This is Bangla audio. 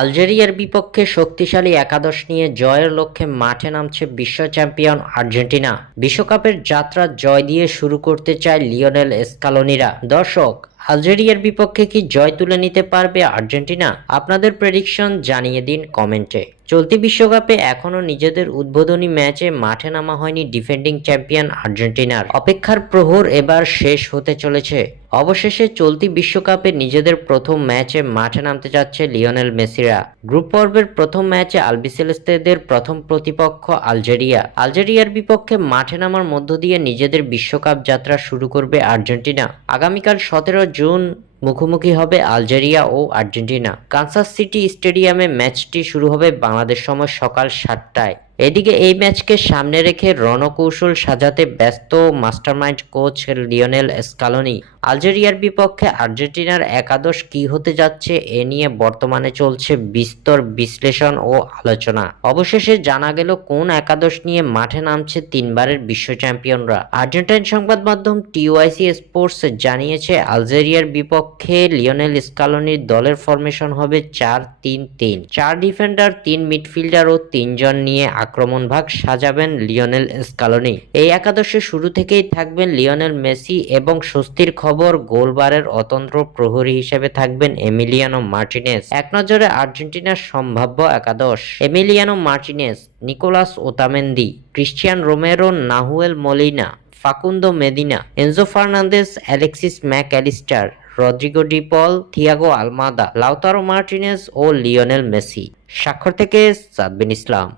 আলজেরিয়ার বিপক্ষে শক্তিশালী একাদশ নিয়ে জয়ের লক্ষ্যে মাঠে নামছে বিশ্ব চ্যাম্পিয়ন আর্জেন্টিনা। বিশ্বকাপের যাত্রা জয় দিয়ে শুরু করতে চায় লিওনেল স্কালোনিরা। দর্শক, আলজেরিয়ার বিপক্ষে কি জয় তুলে নিতে পারবে আর্জেন্টিনা? আপনাদের প্রেডিকশন জানিয়ে দিন কমেন্টে। চলতি বিশ্বকাপে এখনও নিজেদের উদ্বোধনী ম্যাচে মাঠে নামা হয়নি ডিফেন্ডিং চ্যাম্পিয়ন আর্জেন্টিনার। অপেক্ষার প্রহর এবার শেষ হতে চলেছে। অবশেষে চলতি বিশ্বকাপে নিজেদের প্রথম ম্যাচে মাঠে নামতে যাচ্ছে লিওনেল মেসিরা। গ্রুপ পর্বের প্রথম ম্যাচে আলবিসেলেস্তেদের প্রথম প্রতিপক্ষ আলজেরিয়ার বিপক্ষে মাঠে নামার মধ্য দিয়ে নিজেদের বিশ্বকাপ যাত্রা শুরু করবে আর্জেন্টিনা। আগামীকাল 17 জুন মুখোমুখি হবে আলজেরিয়া ও আর্জেন্টিনা। কানসাস সিটি স্টেডিয়ামে ম্যাচটি শুরু হবে বাংলাদেশ সময় সকাল 7টায়। এদিকে এই ম্যাচকে সামনে রেখে রণকৌশল সাজাতে ব্যস্ত মাস্টারমাইন্ড কোচ লিওনেল স্কালোনি। আলজেরিয়ার বিপক্ষে আর্জেন্টিনার একাদশ কি হতে যাচ্ছে এ নিয়ে বর্তমানে চলছে বিস্তর বিশ্লেষণ ও আলোচনা। অবশেষে জানা গেল কোন একাদশ নিয়ে মাঠে নামছে তিনবারের বিশ্ব চ্যাম্পিয়নরা। আর্জেন্টাইন সংবাদ মাধ্যম টিওয়াইসি স্পোর্টস জানিয়েছে, আলজেরিয়ার বিপক্ষে লিওনেল স্কালোনির দলের ফরমেশন হবে 4-3-3। 4 ডিফেন্ডার, 3 মিডফিল্ডার ও 3 জন নিয়ে আক্রমণ ভাগ সাজাবেন লিওনেল স্কালোনি। এই একাদশে শুরু থেকেই থাকবেন লিওনেল মেসি এবং স্বস্তির খবর, গোলবারের অতন্ত্র প্রহরী হিসেবে থাকবেন এমিলিয়ানো মার্টিনেজ। এক নজরে আর্জেন্টিনার সম্ভাব্য একাদশ: Emiliano Martinez, Nicolas Otamendi, Cristian Romero, Nahuel Molina, Facundo Medina, Enzo Fernandez, Alexis Mac Allister, Rodrigo De Paul, Thiago Almada, Lautaro Martinez ও লিওনেল মেসি। স্বাক্ষর থেকে সাদবিন ইসলাম।